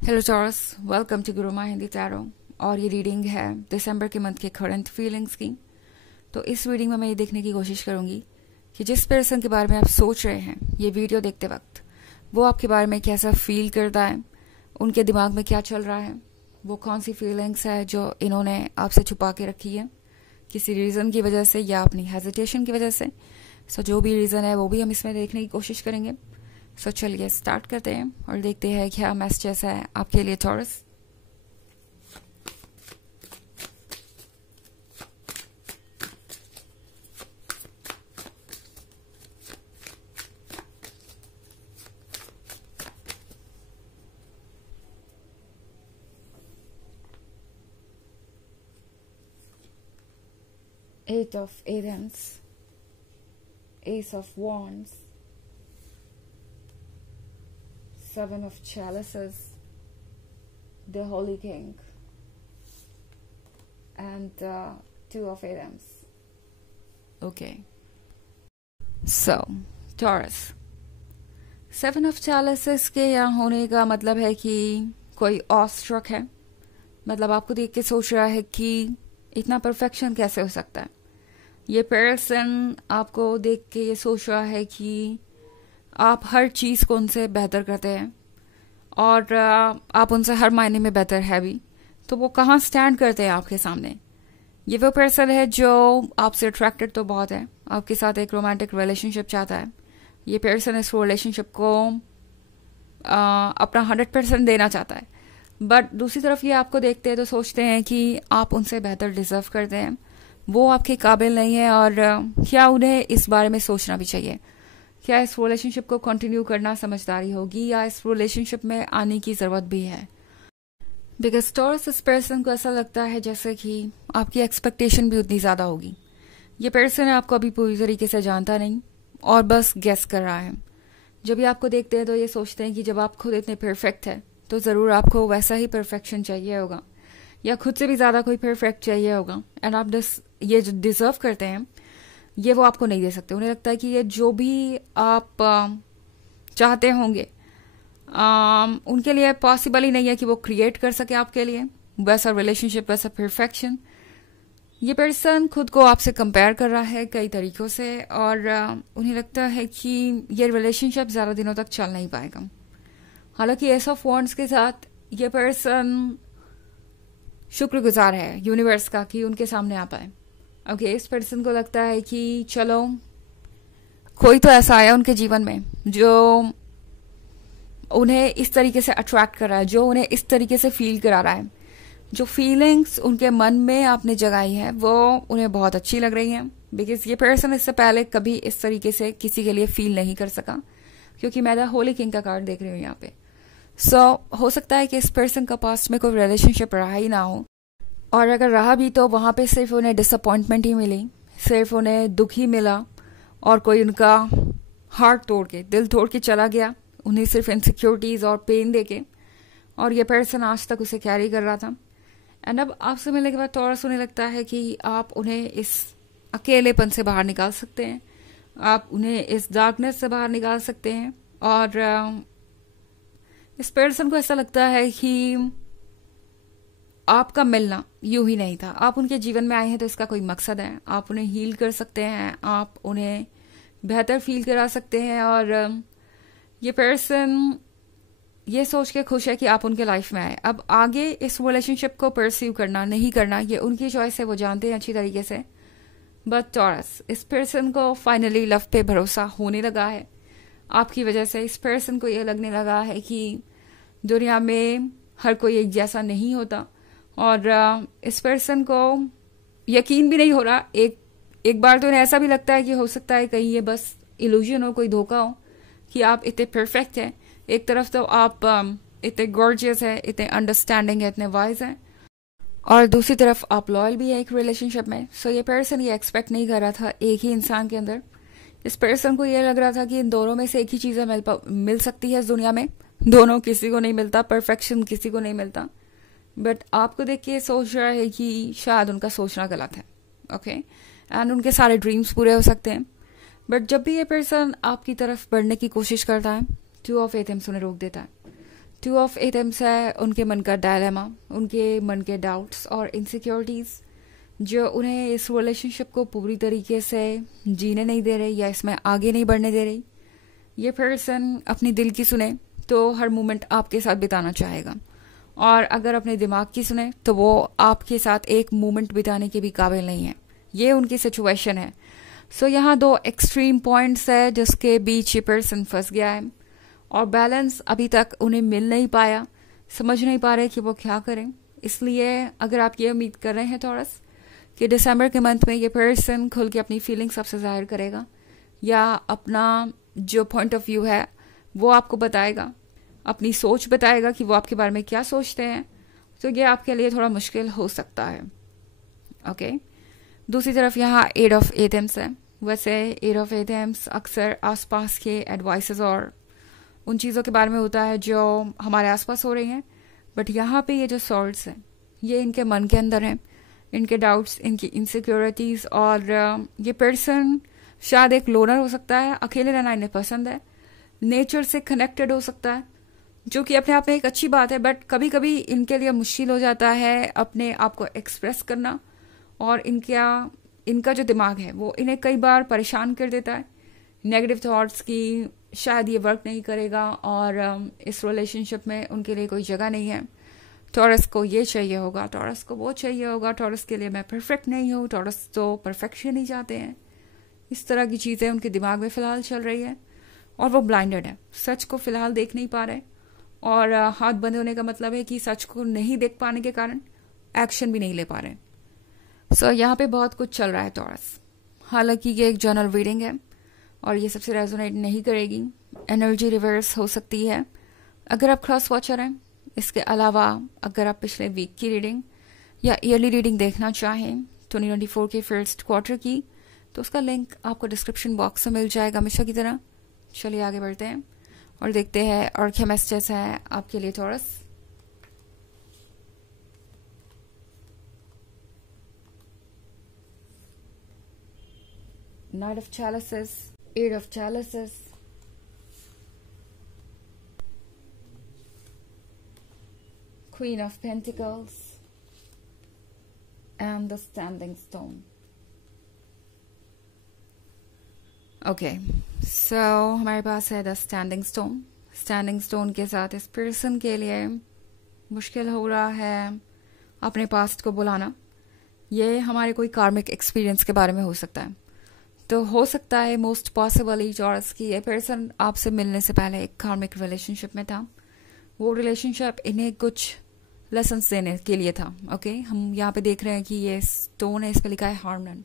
Hello Taurus, welcome to Guruma Hindi tarot. और ये reading है दिसंबर के मंथ के करंट फीलिंग्स की। तो इस रीडिंग में मैं ये देखने की कोशिश करूंगी कि जिस पर्सन के बारे में आप सोच रहे हैं ये वीडियो देखते वक्त, वो आपके बारे में कैसा फील करता है, उनके दिमाग में क्या चल रहा है, वो कौन सी फीलिंग्स है जो इन्होंने आपसे छुपा के रखी है किसी रीज़न की वजह से या अपनी हेजिटेशन की वजह से। सो जो भी रीज़न है वो भी हम इसमें देखने की कोशिश करेंगे। सो चलिए स्टार्ट करते हैं और देखते हैं क्या मैसेजेस है आपके लिए taurus. Eight of Wands, Ace of Wands, Seven of Chalices, the Holy King, and Two of Wands. Okay. So, Taurus. Seven of Chalices के यहाँ होने का मतलब है कि कोई ऑस्ट्रक है, मतलब आपको देख के सोच रहा है कि इतना परफेक्शन कैसे हो सकता है। ये पर्सन आपको देख के ये सोच रहा है कि आप हर चीज़ को उनसे बेहतर करते हैं और आप उनसे हर मायने में बेहतर है भी। तो वो कहाँ स्टैंड करते हैं आपके सामने। ये वो पर्सन है जो आपसे अट्रैक्टेड तो बहुत है, आपके साथ एक रोमांटिक रिलेशनशिप चाहता है। ये पर्सन इस रिलेशनशिप को अपना 100% देना चाहता है, बट दूसरी तरफ ये आपको देखते हैं तो सोचते हैं कि आप उनसे बेहतर डिजर्व करते हैं, वो आपके काबिल नहीं है। और क्या उन्हें इस बारे में सोचना भी चाहिए, क्या इस रिलेशनशिप को कंटिन्यू करना समझदारी होगी या इस रिलेशनशिप में आने की ज़रूरत भी है। बिकॉज टॉरस इस पर्सन को ऐसा लगता है जैसे कि आपकी एक्सपेक्टेशन भी उतनी ज़्यादा होगी। ये पर्सन आपको अभी पूरी तरीके से जानता नहीं और बस गेस कर रहा है। जब भी आपको देखते हैं तो ये सोचते हैं कि जब आप खुद इतने परफेक्ट है तो ज़रूर आपको वैसा ही परफेक्शन चाहिए होगा या खुद से भी ज़्यादा कोई परफेक्ट चाहिए होगा। एंड आप ये जो डिज़र्व करते हैं ये वो आपको नहीं दे सकते। उन्हें लगता है कि ये जो भी आप चाहते होंगे उनके लिए पॉसिबल ही नहीं है कि वो क्रिएट कर सके आपके लिए वैसा रिलेशनशिप, वैसा परफेक्शन। ये पर्सन खुद को आपसे कंपेयर कर रहा है कई तरीक़ों से और उन्हें लगता है कि ये रिलेशनशिप ज़्यादा दिनों तक चल नहीं पाएगा। हालांकि एस ऑफ वॉन्ड्स के साथ ये पर्सन शुक्रगुजार है यूनिवर्स का कि उनके सामने आ पाए। ओके, इस पर्सन को लगता है कि चलो कोई तो ऐसा आया उनके जीवन में जो उन्हें इस तरीके से अट्रैक्ट कर रहा है, जो उन्हें इस तरीके से फील करा रहा है। जो फीलिंग्स उनके मन में आपने जगाई है वो उन्हें बहुत अच्छी लग रही है। बिकॉज ये पर्सन इससे पहले कभी इस तरीके से किसी के लिए फील नहीं कर सका, क्योंकि मैं द होली किंग का कार्ड देख रही हूँ यहाँ पे। सो हो सकता है कि इस पर्सन का पास्ट में कोई रिलेशनशिप रहा ही ना हो, और अगर रहा भी तो वहाँ पे सिर्फ उन्हें डिसअपॉइंटमेंट ही मिली, सिर्फ उन्हें दुख ही मिला और कोई उनका हार्ट तोड़ के, दिल तोड़ के चला गया, उन्हें सिर्फ इनसिक्योरिटीज़ और पेन दे के। और ये पर्सन आज तक उसे कैरी कर रहा था। एंड अब आपसे मिलने के बाद टॉरस उन्हें लगता है कि आप उन्हें इस अकेलेपन से बाहर निकाल सकते हैं, आप उन्हें इस डार्कनेस से बाहर निकाल सकते हैं। और इस पर्सन को ऐसा लगता है कि आपका मिलना यूं ही नहीं था, आप उनके जीवन में आए हैं तो इसका कोई मकसद है। आप उन्हें हील कर सकते हैं, आप उन्हें बेहतर फील करा सकते हैं। और ये पर्सन ये सोच के खुश है कि आप उनके लाइफ में आए। अब आगे इस रिलेशनशिप को परस्यू करना नहीं करना ये उनकी चॉइस है, वो जानते हैं अच्छी तरीके से। बट टॉरस, इस पर्सन को फाइनली लव पे भरोसा होने लगा है आपकी वजह से। इस पर्सन को ये लगने लगा है कि दुनिया में हर कोई एक जैसा नहीं होता, और इस पर्सन को यकीन भी नहीं हो रहा। एक बार तो उन्हें ऐसा भी लगता है कि हो सकता है कहीं ये बस इल्यूजन हो, कोई धोखा हो कि आप इतने परफेक्ट हैं। एक तरफ तो आप इतने गॉर्जियस है, इतने अंडरस्टैंडिंग है, इतने वाइज हैं, और दूसरी तरफ आप लॉयल भी है एक रिलेशनशिप में। सो ये पर्सन ये एक्सपेक्ट नहीं कर रहा था एक ही इंसान के अंदर। इस पर्सन को ये लग रहा था कि इन दोनों में से एक ही चीज़ें मिल सकती है इस दुनिया में। दोनों किसी को नहीं मिलता, परफेक्शन किसी को नहीं मिलता। बट आपको देख के सोच रहा है कि शायद उनका सोचना गलत है। ओके, एंड उनके सारे ड्रीम्स पूरे हो सकते हैं। बट जब भी ये पर्सन आपकी तरफ बढ़ने की कोशिश करता है, 2 ऑफ एथम्स उन्हें रोक देता है। टू ऑफ एटम्स है उनके मन का डायलेमा, उनके मन के डाउट्स और इनसिक्योरिटीज जो उन्हें इस रिलेशनशिप को पूरी तरीके से जीने नहीं दे रही या इसमें आगे नहीं बढ़ने दे रही। ये पर्सन अपनी दिल की सुने तो हर मोमेंट आपके साथ बिताना चाहेगा, और अगर अपने दिमाग की सुने तो वो आपके साथ एक मोमेंट बिताने के भी काबिल नहीं है। ये उनकी सिचुएशन है। सो यहाँ दो एक्सट्रीम पॉइंट्स है जिसके बीच ये पर्सन फंस गया है, और बैलेंस अभी तक उन्हें मिल नहीं पाया, समझ नहीं पा रहे कि वो क्या करें। इसलिए अगर आप ये उम्मीद कर रहे हैं टॉरस कि दिसंबर के मंथ में ये पर्सन खुल के अपनी फीलिंग्स आपसे जाहिर करेगा या अपना जो पॉइंट ऑफ व्यू है वो आपको बताएगा, अपनी सोच बताएगा कि वो आपके बारे में क्या सोचते हैं, तो ये आपके लिए थोड़ा मुश्किल हो सकता है। ओके, दूसरी तरफ यहाँ एट ऑफ एटम्स है। वैसे एट ऑफ एटम्स अक्सर आसपास के एडवाइसेस और उन चीज़ों के बारे में होता है जो हमारे आसपास हो रही हैं, बट यहाँ पे ये जो सॉर्ड्स हैं ये इनके मन के अंदर हैं, इनके डाउट्स, इनकी इनसिक्योरिटीज़, और ये पर्सन शायद एक लोनर हो सकता है, अकेले रहना इन्हें पसंद है, नेचर से कनेक्टेड हो सकता है, जो कि अपने आप में एक अच्छी बात है, बट कभी कभी इनके लिए मुश्किल हो जाता है अपने आप को एक्सप्रेस करना, और इनका जो दिमाग है वो इन्हें कई बार परेशान कर देता है नेगेटिव थॉट्स की शायद ये वर्क नहीं करेगा और इस रिलेशनशिप में उनके लिए कोई जगह नहीं है। टॉरस को ये चाहिए होगा, टॉरस को वो चाहिए होगा, टॉरस के लिए मैं परफेक्ट नहीं हूँ, टॉरस तो परफेक्शन ही चाहते हैं। इस तरह की चीज़ें उनके दिमाग में फ़िलहाल चल रही है, और वो ब्लाइंडेड है, सच को फ़िलहाल देख नहीं पा रहे, और हाथ बंद होने का मतलब है कि सच को नहीं देख पाने के कारण एक्शन भी नहीं ले पा रहे। सो यहाँ पे बहुत कुछ चल रहा है टॉरस। हालांकि ये एक जनरल रीडिंग है और ये सबसे रेजोनेट नहीं करेगी, एनर्जी रिवर्स हो सकती है अगर आप क्रॉस वॉचर हैं। इसके अलावा अगर आप पिछले वीक की रीडिंग या ईयरली रीडिंग देखना चाहें 2024 के फर्स्ट क्वार्टर की, तो उसका लिंक आपको डिस्क्रिप्शन बॉक्स में मिल जाएगा हमेशा की तरह। चलिए आगे बढ़ते हैं और देखते हैं और क्या मैसेजेस है आपके लिए taurus. Knight of Chalices, Eight of Chalices, Queen of Pentacles, and the Standing Stone. Okay, so हमारे पास है the Standing Stone. Standing Stone के साथ इस पर्सन के लिए मुश्किल हो रहा है अपने पास्ट को बुलाना। ये हमारे कोई कार्मिक एक्सपीरियंस के बारे में हो सकता है, तो हो सकता है मोस्ट पॉसिबली टॉरस की ये पर्सन आपसे मिलने से पहले एक कार्मिक रिलेशनशिप में था। वो रिलेशनशिप इन्हें कुछ लेसन्स देने के लिए था। ओके, हम यहाँ पे देख रहे हैं कि ये स्टोन है, इस पे लिखा है हार्म नन।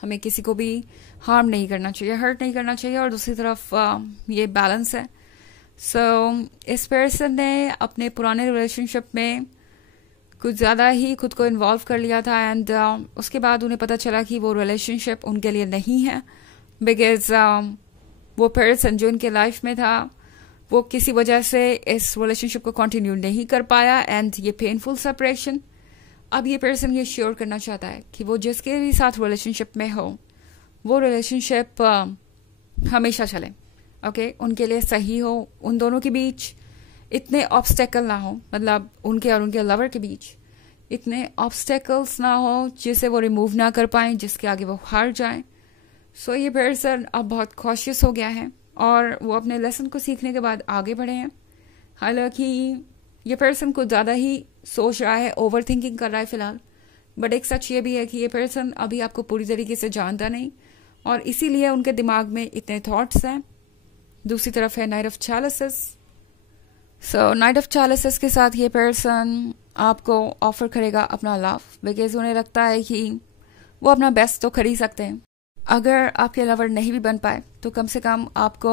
हमें किसी को भी हार्म नहीं करना चाहिए, हर्ट नहीं करना चाहिए, और दूसरी तरफ ये बैलेंस है। सो इस पर्सन ने अपने पुराने रिलेशनशिप में कुछ ज़्यादा ही खुद को इन्वॉल्व कर लिया था, एंड उसके बाद उन्हें पता चला कि वो रिलेशनशिप उनके लिए नहीं है, बिकॉज वो पर्सन जो उनके लाइफ में था वो किसी वजह से इस रिलेशनशिप को कंटिन्यू नहीं कर पाया, एंड ये पेनफुल सेपरेशन। अब ये पर्सन ये श्योर करना चाहता है कि वो जिसके भी साथ रिलेशनशिप में हो वो रिलेशनशिप हमेशा चले। ओके, उनके लिए सही हो, उन दोनों के बीच इतने ऑब्स्टेकल ना हो, मतलब उनके और उनके लवर के बीच इतने ऑब्स्टेकल्स ना हो जिसे वो रिमूव ना कर पाए, जिसके आगे वो हार जाएं। सो ये पर्सन अब बहुत कॉशियस हो गया है और वो अपने लेसन को सीखने के बाद आगे बढ़े हैं। हालांकि ये पर्सन कुछ ज़्यादा ही सोच रहा है, ओवर थिंकिंग कर रहा है फिलहाल, बट एक सच ये भी है कि ये पर्सन अभी आपको पूरी तरीके से जानता नहीं, और इसीलिए उनके दिमाग में इतने थॉट्स हैं। दूसरी तरफ है knight of chalices. So knight of chalices के साथ ये पर्सन आपको ऑफर करेगा अपना लव, बिकॉज उन्हें लगता है कि वो अपना बेस्ट तो कर ही सकते हैं। अगर आपके लवर नहीं भी बन पाए तो कम से कम आपको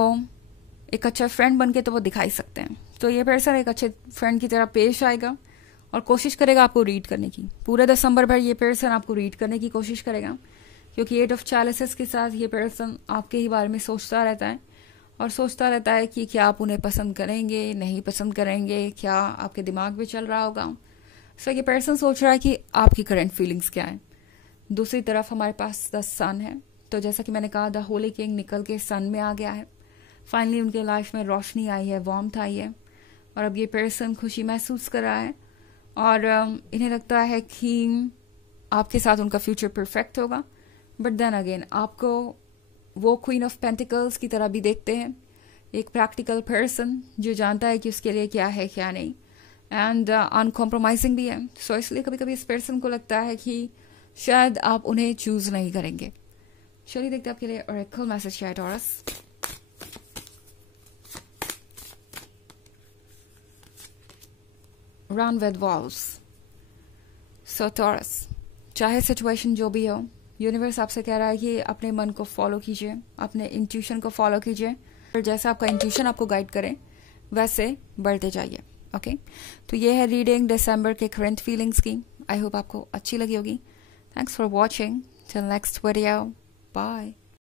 एक अच्छा फ्रेंड बन के तो वो दिखा ही सकते हैं। तो ये पर्सन एक अच्छे फ्रेंड की तरह पेश आएगा और कोशिश करेगा आपको रीड करने की। पूरे दिसंबर भर ये पर्सन आपको रीड करने की कोशिश करेगा, क्योंकि एट ऑफ चैलिसेस के साथ ये पर्सन आपके ही बारे में सोचता रहता है और सोचता रहता है कि क्या आप उन्हें पसंद करेंगे, नहीं पसंद करेंगे, क्या आपके दिमाग में चल रहा होगा। सो ये पर्सन सोच रहा है कि आपकी करंट फीलिंग्स क्या है। दूसरी तरफ हमारे पास द सन है, तो जैसा कि मैंने कहा द होली किंग निकल के सन में आ गया है। फाइनली उनके लाइफ में रोशनी आई है, वार्मथ आई है, और अब ये पर्सन खुशी महसूस कर रहा है और इन्हें लगता है कि आपके साथ उनका फ्यूचर परफेक्ट होगा। बट देन अगेन आपको वो क्वीन ऑफ पेंटिकल्स की तरह भी देखते हैं, एक प्रैक्टिकल पर्सन जो जानता है कि उसके लिए क्या है क्या नहीं, एंड अनकॉम्प्रोमाइजिंग भी है। सो इसलिए कभी कभी इस पर्सन को लगता है कि शायद आप उन्हें चूज नहीं करेंगे। चलिए देखते हैं आपके लिए ऑरेकल मैसेज क्या है taurus. Run with walls. So taurus, चाहे सिचुएशन जो भी हो, यूनिवर्स आपसे कह रहा है कि अपने मन को फॉलो कीजिए, अपने इंट्यूशन को फॉलो कीजिए, और जैसा आपका इंट्यूशन आपको गाइड करे वैसे बढ़ते जाइए। ओके तो ये है रीडिंग दिसंबर के करंट फीलिंग्स की। आई होप आपको अच्छी लगी होगी। Thanks for watching. Till next video, bye.